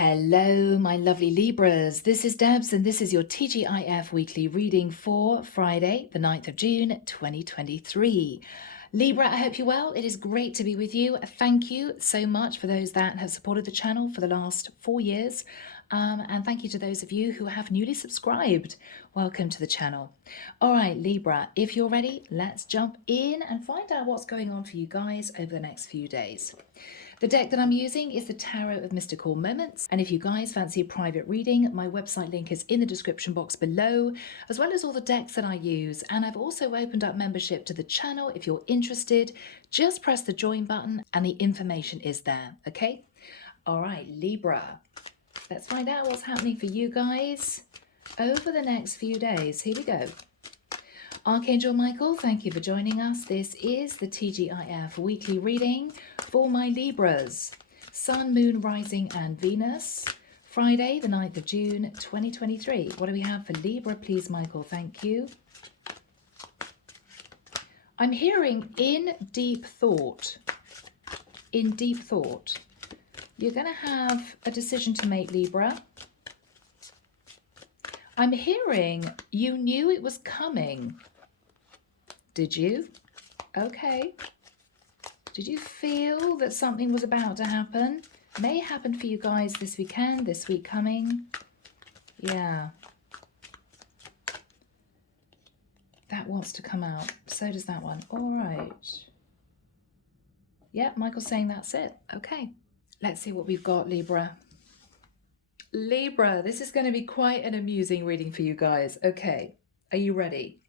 Hello, my lovely Libras. This is Debs, and this is your T.G.I.F weekly reading for Friday, the 9th of June, 2023. Libra, I hope you're well. It is great to be with you. Thank you so much for those that have supported the channel for the last 4 years. And thank you to those of you who have newly subscribed. Welcome to the channel. All right, Libra, if you're ready, let's jump in and find out what's going on for you guys over the next few days. The deck that I'm using is the Tarot of Mystical Moments, and if you guys fancy a private reading, my website link is in the description box below, as well as all the decks that I use. And I've also opened up membership to the channel. If you're interested, just press the join button and the information is there, okay? All right, Libra, let's find out what's happening for you guys over the next few days. Here we go. Archangel Michael, thank you for joining us. This is the T.G.I.F weekly reading for my Libras. Sun, Moon, Rising and Venus. Friday, the 9th of June, 2023. What do we have for Libra, please, Michael? Thank you. I'm hearing in deep thought. In deep thought. You're going to have a decision to make, Libra. I'm hearing you knew it was coming. Did you? Okay. Did you feel that something was about to happen? May happen for you guys this weekend, this week coming. Yeah. That wants to come out. So does that one. All right. Yeah, Michael's saying that's it. Okay. Let's see what we've got, Libra. Libra, this is going to be quite an amusing reading for you guys. Okay. Are you ready?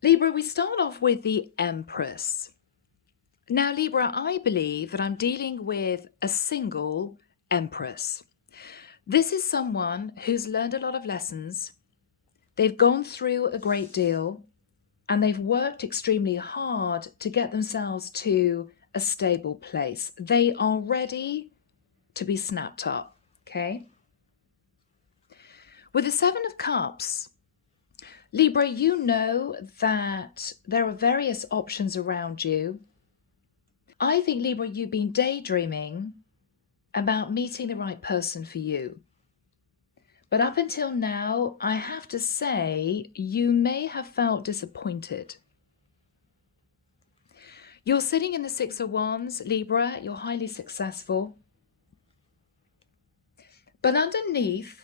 Libra, we start off with the Empress. Now, Libra, I believe that I'm dealing with a single Empress. This is someone who's learned a lot of lessons. They've gone through a great deal and they've worked extremely hard to get themselves to a stable place. They are ready to be snapped up, okay? With the Seven of Cups, Libra, you know that there are various options around you. I think, Libra, you've been daydreaming about meeting the right person for you. But up until now, I have to say, you may have felt disappointed. You're sitting in the Six of Wands, Libra. You're highly successful. But underneath,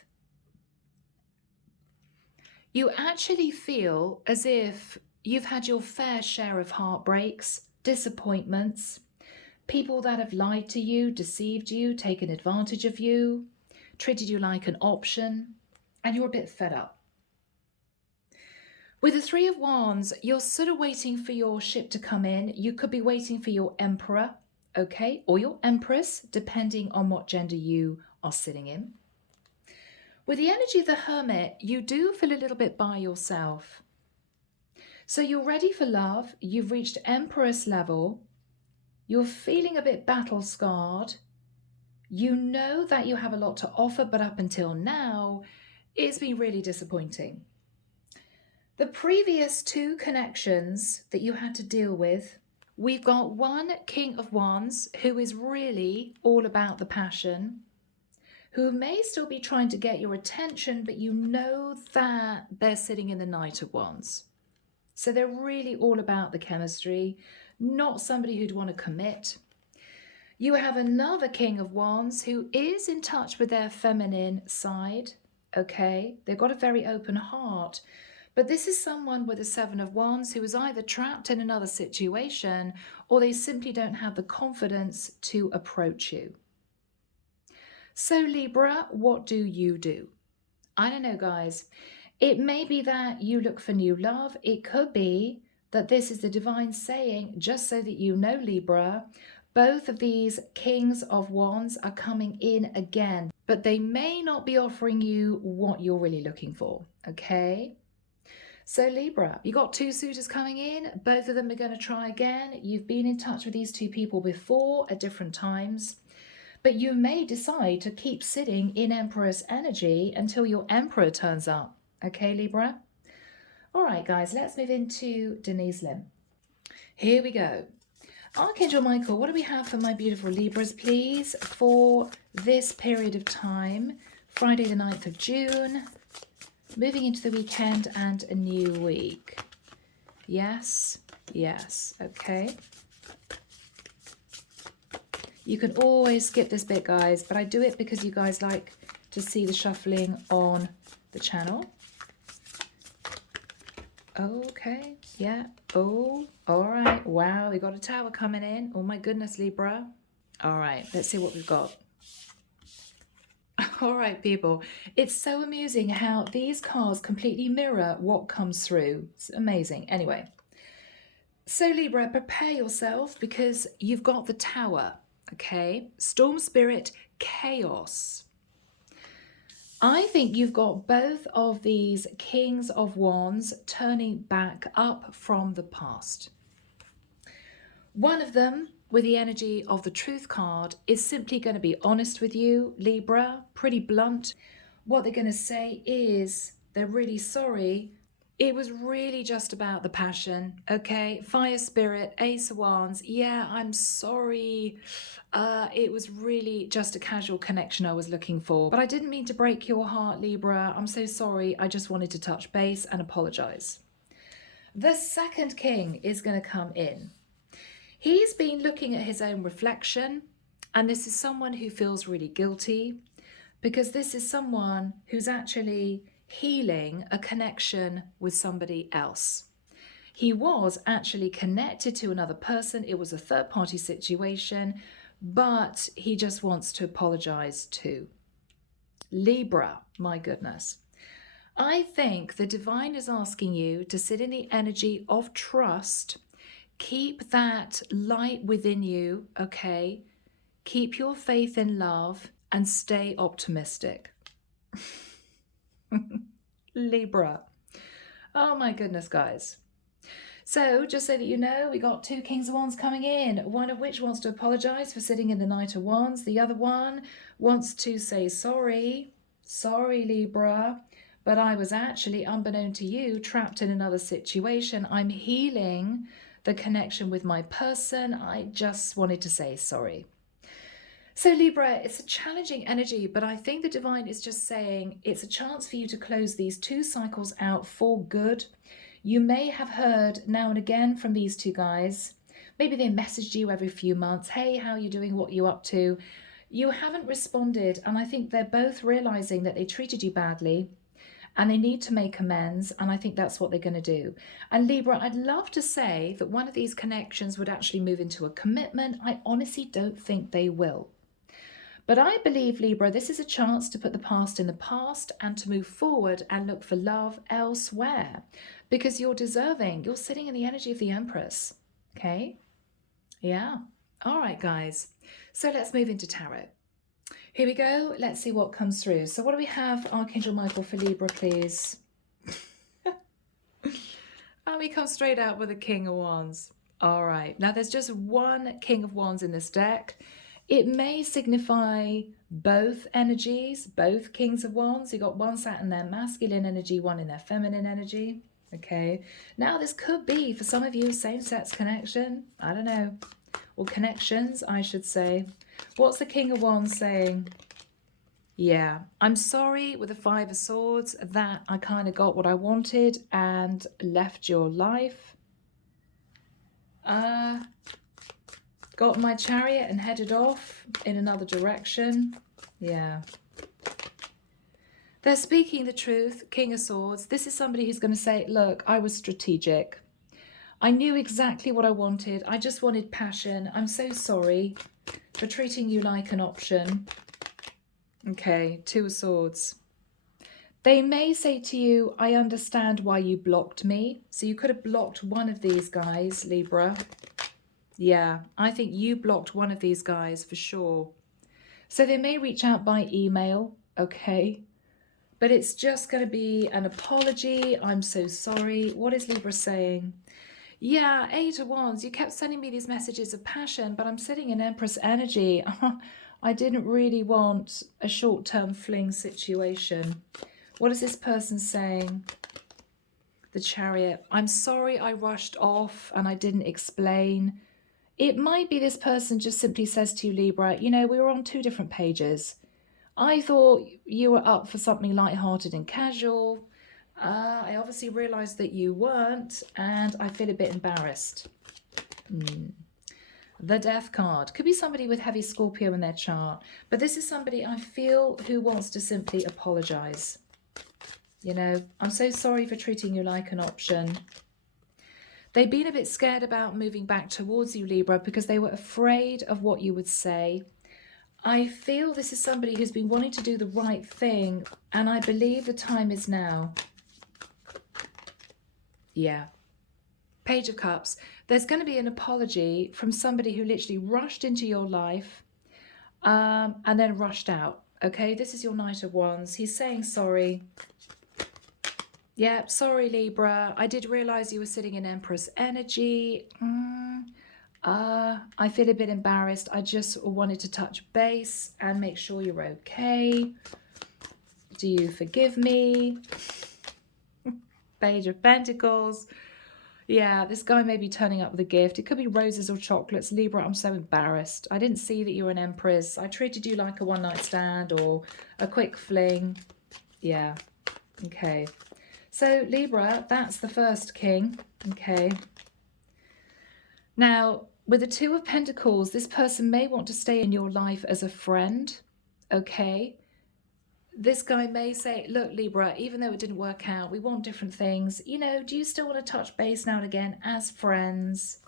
you actually feel as if you've had your fair share of heartbreaks, disappointments, people that have lied to you, deceived you, taken advantage of you, treated you like an option, and you're a bit fed up. With the Three of Wands, you're sort of waiting for your ship to come in. You could be waiting for your Emperor, okay, or your Empress, depending on what gender you are sitting in. With the energy of the Hermit, you do feel a little bit by yourself. So you're ready for love. You've reached Empress level. You're feeling a bit battle scarred. You know that you have a lot to offer, but up until now, it's been really disappointing. The previous two connections that you had to deal with, we've got one King of Wands who is really all about the passion, who may still be trying to get your attention, but you know that they're sitting in the Knight of Wands. So they're really all about the chemistry, not somebody who'd want to commit. You have another King of Wands who is in touch with their feminine side, okay? They've got a very open heart, but this is someone with a Seven of Wands who is either trapped in another situation or they simply don't have the confidence to approach you. So Libra, what do you do? I don't know, guys. It may be that you look for new love. It could be that this is the divine saying, just so that you know, Libra, both of these Kings of Wands are coming in again, but they may not be offering you what you're really looking for, okay? So Libra, you got two suitors coming in. Both of them are going to try again. You've been in touch with these two people before at different times. But you may decide to keep sitting in Empress energy until your Emperor turns up. Okay, Libra? All right, guys, let's move into Denise Linn. Here we go. Archangel Michael, what do we have for my beautiful Libras, please, for this period of time? Friday the 9th of June, moving into the weekend and a new week. Yes, yes, okay. You can always skip this bit, guys, but I do it because you guys like to see the shuffling on the channel. Okay, yeah. Oh, all right. Wow, we got a tower coming in. Oh my goodness, Libra. All right, let's see what we've got. All right, people. It's so amusing how these cards completely mirror what comes through. It's amazing. Anyway, so Libra, prepare yourself because you've got the tower, okay? Storm Spirit, Chaos. I think you've got both of these Kings of Wands turning back up from the past. One of them, with the energy of the Truth card, is simply going to be honest with you, Libra, pretty blunt. What they're going to say is they're really sorry. It was really just about the passion, okay? Fire Spirit, Ace of Wands, yeah, I'm sorry. It was really just a casual connection I was looking for. But I didn't mean to break your heart, Libra. I'm so sorry. I just wanted to touch base and apologize. The second king is going to come in. He's been looking at his own reflection, and this is someone who feels really guilty because this is someone who's actually healing a connection with somebody else. He was actually connected to another person. It was a third-party situation, but he just wants to apologize too. Libra, my goodness. I think the divine is asking you to sit in the energy of trust. Keep that light within you, okay? Keep your faith in love and stay optimistic. Libra. Oh my goodness, guys. So, just so that you know, we got two Kings of Wands coming in, one of which wants to apologize for sitting in the Knight of Wands. The other one wants to say sorry. Sorry, Libra, but I was actually, unbeknown to you, trapped in another situation. I'm healing the connection with my person. I just wanted to say sorry. So Libra, it's a challenging energy, but I think the divine is just saying it's a chance for you to close these two cycles out for good. You may have heard now and again from these two guys. Maybe they messaged you every few months. Hey, how are you doing? What are you up to? You haven't responded, and I think they're both realizing that they treated you badly and they need to make amends, and I think that's what they're going to do. And Libra, I'd love to say that one of these connections would actually move into a commitment. I honestly don't think they will. But I believe, Libra, this is a chance to put the past in the past and to move forward and look for love elsewhere because you're deserving. You're sitting in the energy of the Empress, okay? Yeah. All right, guys. So let's move into tarot. Here we go. Let's see what comes through. So what do we have, Archangel Michael, for Libra, please? And we come straight out with a King of Wands. All right. Now, there's just one King of Wands in this deck. It may signify both energies, both Kings of Wands. You got one sat in their masculine energy, one in their feminine energy. Okay. Now, this could be, for some of you, same-sex connection. I don't know. Or connections, I should say. What's the King of Wands saying? Yeah, I'm sorry with the Five of Swords that I kind of got what I wanted and left your life. Got my chariot and headed off in another direction. Yeah. They're speaking the truth, King of Swords. This is somebody who's going to say, look, I was strategic. I knew exactly what I wanted. I just wanted passion. I'm so sorry for treating you like an option. Okay, Two of Swords. They may say to you, I understand why you blocked me. So you could have blocked one of these guys, Libra. Yeah, I think you blocked one of these guys for sure. So they may reach out by email, okay? But it's just going to be an apology. I'm so sorry. What is Libra saying? Yeah, Eight of Wands, you kept sending me these messages of passion, but I'm sitting in Empress energy. I didn't really want a short-term fling situation. What is this person saying? The Chariot. I'm sorry I rushed off and I didn't explain. It might be this person just simply says to you, Libra, you know, we were on 2 different pages. I thought you were up for something lighthearted and casual. I obviously realised that you weren't, and I feel a bit embarrassed. The Death card. Could be somebody with heavy Scorpio in their chart, but this is somebody I feel who wants to simply apologise. You know, I'm so sorry for treating you like an option. They've been a bit scared about moving back towards you, Libra, because they were afraid of what you would say. I feel this is somebody who's been wanting to do the right thing, and I believe the time is now. Yeah. Page of Cups. There's going to be an apology from somebody who literally rushed into your life and then rushed out. Okay, this is your Knight of Wands. He's saying sorry. Yeah, sorry, Libra. I did realize you were sitting in Empress energy. I feel a bit embarrassed. I just wanted to touch base and make sure you're okay. Do you forgive me? Page of Pentacles. Yeah, this guy may be turning up with a gift. It could be roses or chocolates. Libra, I'm so embarrassed. I didn't see that you were an Empress. I treated you like a one-night stand or a quick fling. Yeah, okay. So, Libra, that's the first king. Okay. Now, with the Two of Pentacles, this person may want to stay in your life as a friend. Okay. This guy may say, look, Libra, even though it didn't work out, we want different things. You know, do you still want to touch base now and again as friends?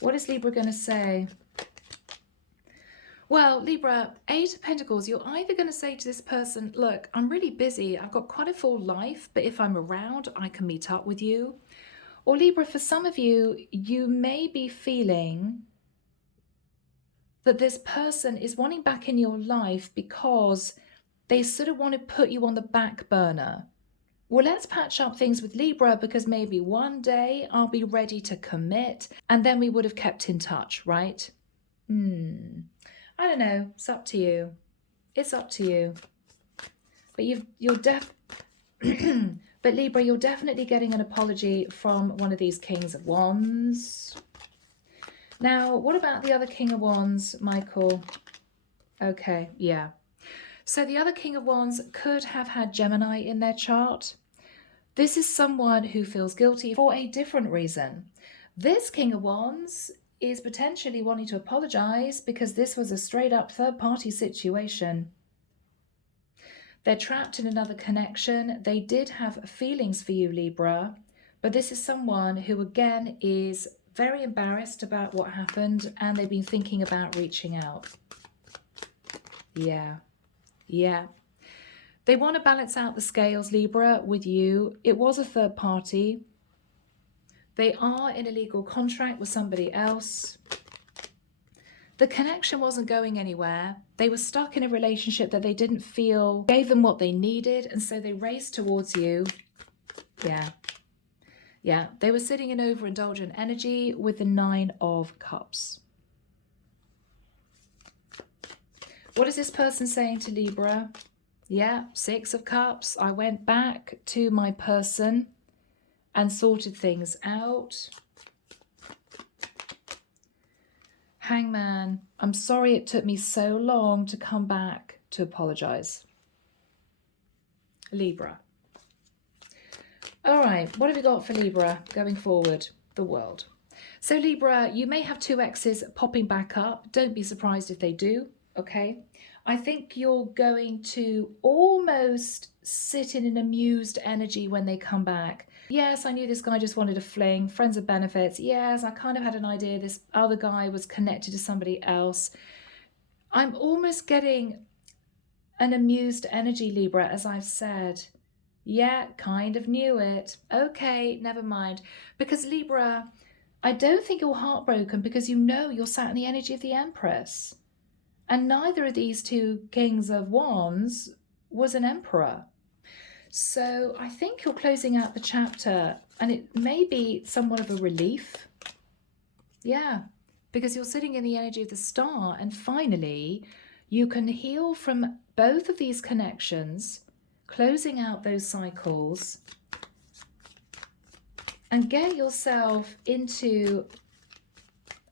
What is Libra going to say? Well, Libra, Eight of Pentacles, you're either going to say to this person, look, I'm really busy. I've got quite a full life, but if I'm around, I can meet up with you. Or Libra, for some of you, you may be feeling that this person is wanting back in your life because they sort of want to put you on the back burner. Well, let's patch up things with Libra because maybe one day I'll be ready to commit and then we would have kept in touch, right? I don't know. It's up to you. It's up to you. But but Libra, you're definitely getting an apology from one of these Kings of Wands. Now, what about the other King of Wands, Michael? Okay, yeah. So the other King of Wands could have had Gemini in their chart. This is someone who feels guilty for a different reason. This King of Wands is potentially wanting to apologize because this was a straight up third-party situation. They're trapped in another connection. They did have feelings for you, Libra, but this is someone who, again, is very embarrassed about what happened and they've been thinking about reaching out. Yeah. Yeah. They want to balance out the scales, Libra, with you. It was a third party. They are in a legal contract with somebody else. The connection wasn't going anywhere. They were stuck in a relationship that they didn't feel gave them what they needed, and so they raced towards you. Yeah. Yeah. They were sitting in overindulgent energy with the Nine of Cups. What is this person saying to Libra? Yeah, Six of Cups. I went back to my person and sorted things out. Hangman, I'm sorry it took me so long to come back to apologize. Libra. All right, what have we got for Libra going forward? The World. So Libra, you may have two exes popping back up. Don't be surprised if they do, okay? I think you're going to almost sit in an amused energy when they come back. Yes, I knew this guy just wanted a fling, friends of benefits. Yes, I kind of had an idea this other guy was connected to somebody else. I'm almost getting an amused energy, Libra, as I've said. Yeah, kind of knew it. Okay, never mind. Because Libra, I don't think you're heartbroken because you know you're sat in the energy of the Empress. And neither of these two Kings of Wands was an emperor. So I think you're closing out the chapter and it may be somewhat of a relief. Yeah, because you're sitting in the energy of the Star and finally you can heal from both of these connections, closing out those cycles and get yourself into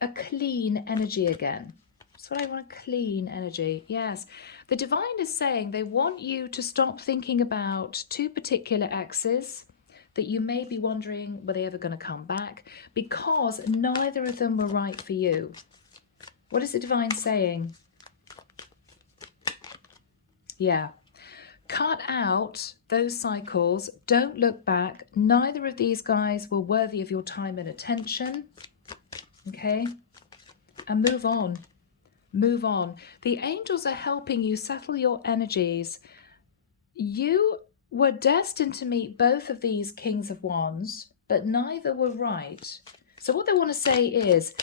a clean energy again. That's what I want, a clean energy. Yes. The divine is saying they want you to stop thinking about two particular exes that you may be wondering, were they ever going to come back? Because neither of them were right for you. What is the divine saying? Yeah. Cut out those cycles. Don't look back. Neither of these guys were worthy of your time and attention. Okay? And move on. Move on. The angels are helping you settle your energies. You were destined to meet both of these kings of wands, but neither were right. So what they want to say is,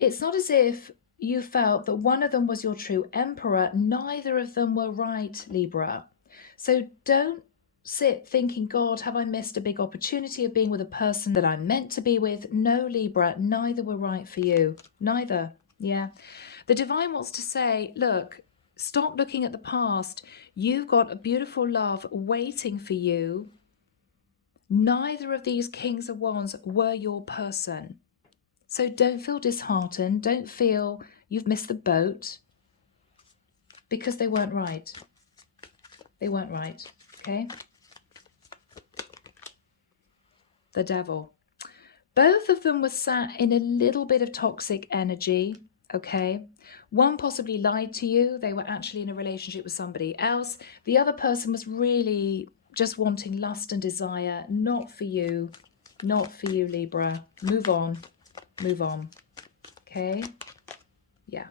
it's not as if you felt that one of them was your true emperor. Neither of them were right, Libra. So don't sit thinking, God, have I missed a big opportunity of being with a person that I'm meant to be with? No, Libra, neither were right for you. Neither. Yeah. The divine wants to say, look, stop looking at the past. You've got a beautiful love waiting for you. Neither of these kings of wands were your person. So don't feel disheartened. Don't feel you've missed the boat, because they weren't right. They weren't right. Okay? The devil. Both of them were sat in a little bit of toxic energy. Okay? One possibly lied to you. They were actually in a relationship with somebody else. The other person was really just wanting lust and desire. Not for you. Not for you, Libra. Move on. Move on. Okay? Yeah.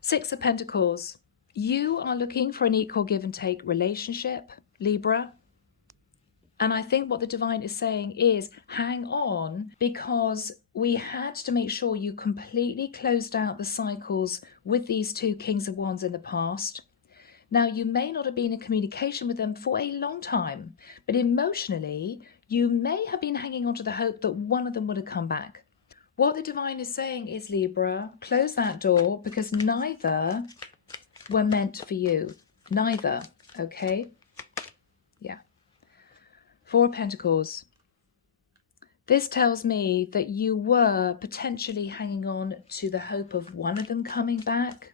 Six of Pentacles. You are looking for an equal give and take relationship, Libra. And I think what the divine is saying is, hang on, because we had to make sure you completely closed out the cycles with these two kings of wands in the past. Now, you may not have been in communication with them for a long time, but emotionally, you may have been hanging on to the hope that one of them would have come back. What the divine is saying is, Libra, close that door, because neither were meant for you. Neither. Okay? Yeah. Four of Pentacles. This tells me that you were potentially hanging on to the hope of one of them coming back.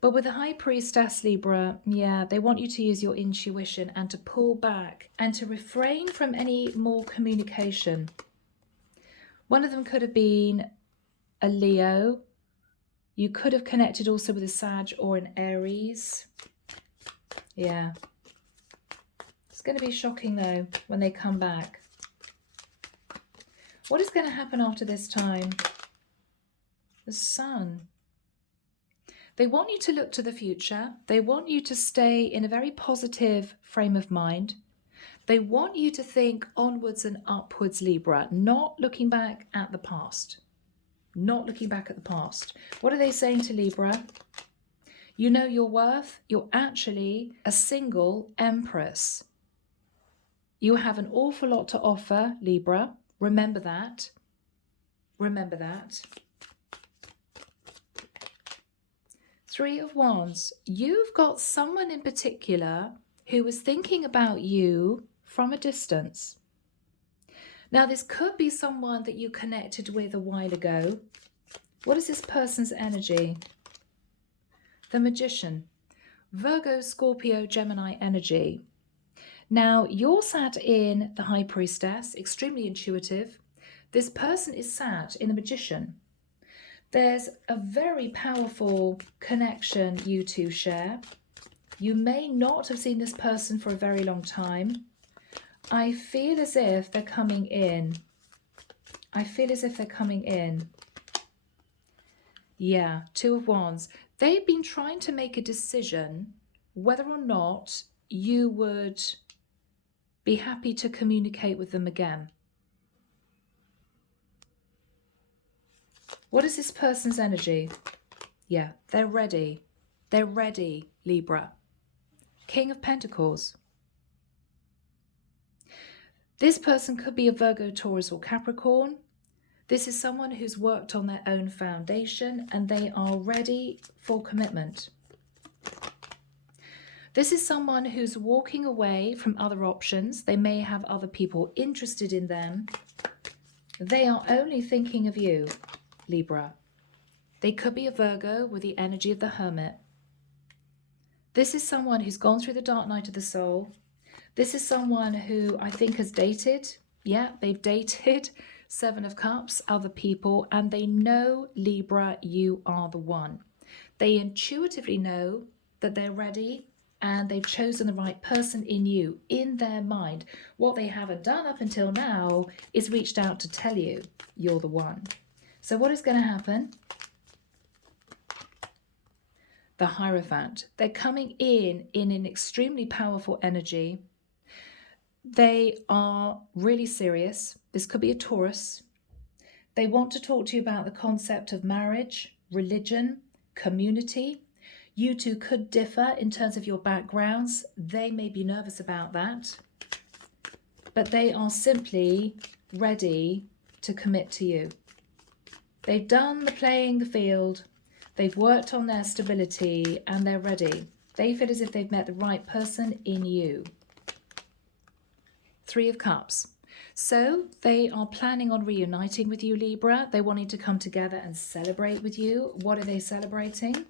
But with the High Priestess, Libra, yeah, they want you to use your intuition and to pull back and to refrain from any more communication. One of them could have been a Leo. You could have connected also with a Sag or an Aries. Yeah. It's going to be shocking, though, when they come back. What is going to happen after this time? The Sun. They want you to look to the future. They want you to stay in a very positive frame of mind. They want you to think onwards and upwards, Libra, not looking back at the past. Not looking back at the past. What are they saying to Libra? You know your worth. You're actually a single empress. You have an awful lot to offer, Libra. Remember that. Remember that. Three of Wands. You've got someone in particular who was thinking about you from a distance. Now, this could be someone that you connected with a while ago. What is this person's energy? The Magician. Virgo, Scorpio, Gemini energy. Now, you're sat in the High Priestess, extremely intuitive. This person is sat in the Magician. There's a very powerful connection you two share. You may not have seen this person for a very long time. I feel as if they're coming in. I feel as if they're coming in. Yeah, Two of Wands. They've been trying to make a decision whether or not you would be happy to communicate with them again. What is this person's energy? Yeah, they're ready. They're ready, Libra. King of Pentacles. This person could be a Virgo, Taurus, or Capricorn. This is someone who's worked on their own foundation and they are ready for commitment. This is someone who's walking away from other options. They may have other people interested in them. They are only thinking of you, Libra. They could be a Virgo with the energy of the Hermit. This is someone who's gone through the dark night of the soul. This is someone who I think has dated. Yeah, they've dated Seven of Cups, other people, and they know, Libra, you are the one. They intuitively know that they're ready and they've chosen the right person in you, in their mind. What they haven't done up until now is reached out to tell you you're the one. So what is going to happen? The Hierophant. They're coming in an extremely powerful energy. They are really serious. This could be a Taurus. They want to talk to you about the concept of marriage, religion, community. You two could differ in terms of your backgrounds. They may be nervous about that, but they are simply ready to commit to you. They've done the playing the field. They've worked on their stability and they're ready. They feel as if they've met the right person in you. Three of Cups. So they are planning on reuniting with you, Libra. They're wanting to come together and celebrate with you. What are they celebrating?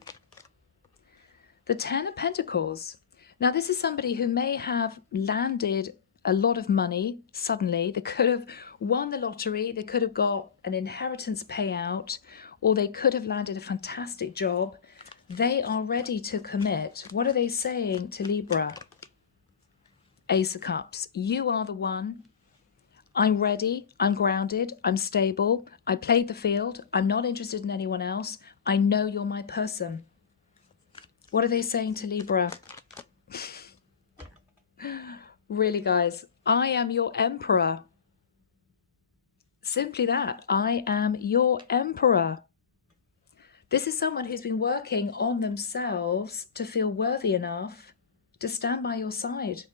The Ten of Pentacles. Now, this is somebody who may have landed a lot of money suddenly. They could have won the lottery. They could have got an inheritance payout, or they could have landed a fantastic job. They are ready to commit. What are they saying to Libra? Ace of Cups. You are the one. I'm ready. I'm grounded. I'm stable. I played the field. I'm not interested in anyone else. I know you're my person. What are they saying to Libra? Really, guys, I am your emperor. Simply that. I am your emperor. This is someone who's been working on themselves to feel worthy enough to stand by your side,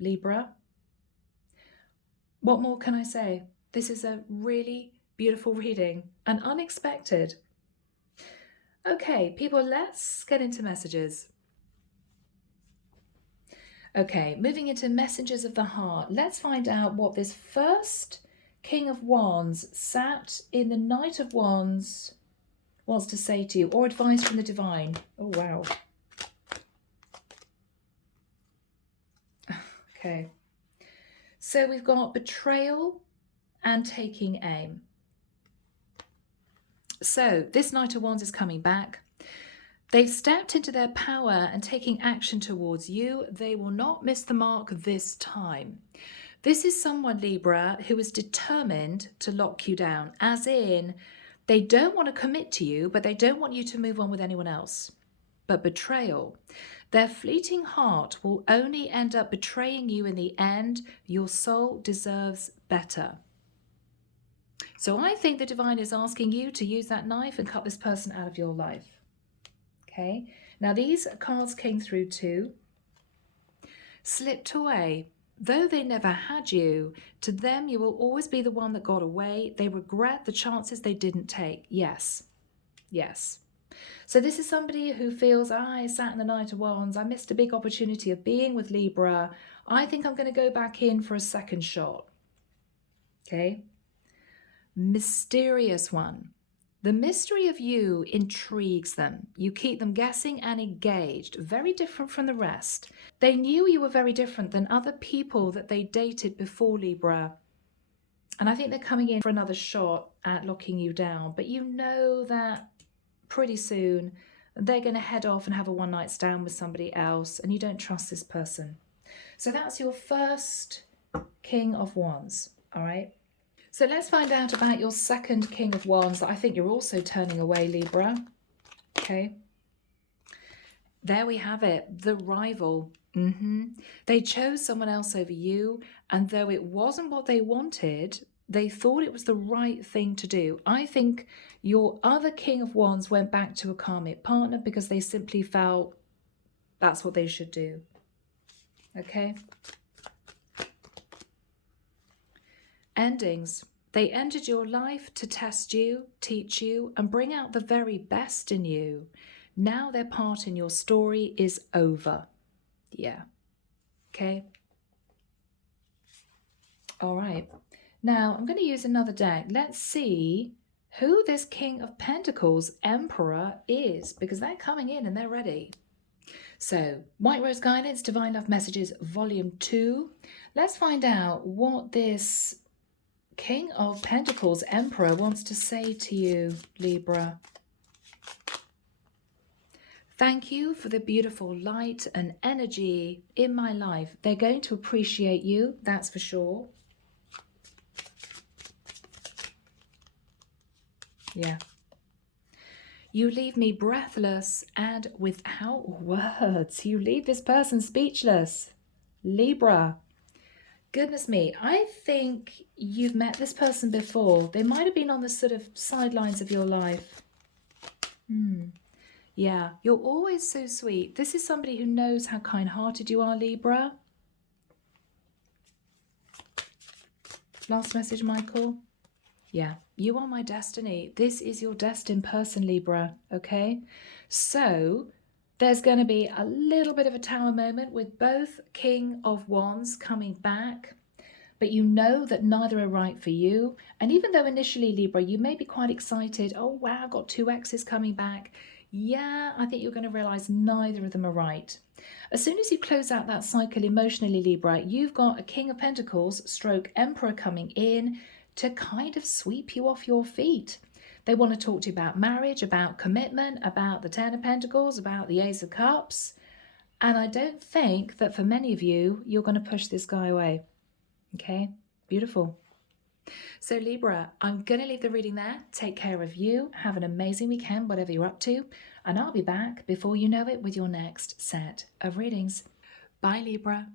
Libra. What more can I say? This is a really beautiful reading and unexpected. Okay, people, let's get into messages. Okay, moving into messages of the heart. Let's find out what this first King of Wands sat in the Knight of Wands wants to say to you, or advice from the divine. Oh, wow. Okay. So we've got betrayal and taking aim. So this Knight of Wands is coming back. They've stepped into their power and taking action towards you. They will not miss the mark this time. This is someone, Libra, who is determined to lock you down, as in they don't want to commit to you, but they don't want you to move on with anyone else. But betrayal. Their fleeting heart will only end up betraying you in the end. Your soul deserves better. So I think the divine is asking you to use that knife and cut this person out of your life. Okay. Now these cards came through too. Slipped away. Though they never had you, to them you will always be the one that got away. They regret the chances they didn't take. Yes. Yes. So this is somebody who feels, I sat in the Knight of Wands. I missed a big opportunity of being with Libra. I think I'm going to go back in for a second shot. Okay. Mysterious one. The mystery of you intrigues them. You keep them guessing and engaged. Very different from the rest. They knew you were very different than other people that they dated before, Libra. And I think they're coming in for another shot at locking you down. But you know that pretty soon they're going to head off and have a one-night stand with somebody else. And you don't trust this person. So that's your first King of Wands. All right. So let's find out about your second King of Wands that I think you're also turning away, Libra. Okay. There we have it. The rival. They chose someone else over you. And though it wasn't what they wanted, they thought it was the right thing to do. I think your other King of Wands went back to a karmic partner because they simply felt that's what they should do. Okay. Endings. They entered your life to test you, teach you, and bring out the very best in you. Now their part in your story is over. Yeah. Okay. All right. Now, I'm going to use another deck. Let's see who this King of Pentacles Emperor is, because they're coming in and they're ready. So, White Rose Guidance, Divine Love Messages, Volume 2. Let's find out what this King of Pentacles Emperor wants to say to you, Libra. Thank you for the beautiful light and energy in my life. They're going to appreciate you, that's for sure. Yeah. You leave me breathless and without words. You leave this person speechless. Libra. Goodness me, I think you've met this person before. They might have been on the sort of sidelines of your life. Yeah, you're always so sweet. This is somebody who knows how kind-hearted you are, Libra. Last message, Michael. Yeah, you are my destiny. This is your destined person, Libra, okay? So there's going to be a little bit of a tower moment with both King of Wands coming back, but you know that neither are right for you. And even though initially, Libra, you may be quite excited, oh wow, I've got 2 exes coming back. Yeah, I think you're going to realize neither of them are right. As soon as you close out that cycle emotionally, Libra, you've got a King of Pentacles stroke Emperor coming in to kind of sweep you off your feet. They want to talk to you about marriage, about commitment, about the Ten of Pentacles, about the Ace of Cups. And I don't think that for many of you, you're going to push this guy away. Okay, beautiful. So Libra, I'm going to leave the reading there. Take care of you. Have an amazing weekend, whatever you're up to. And I'll be back before you know it with your next set of readings. Bye, Libra.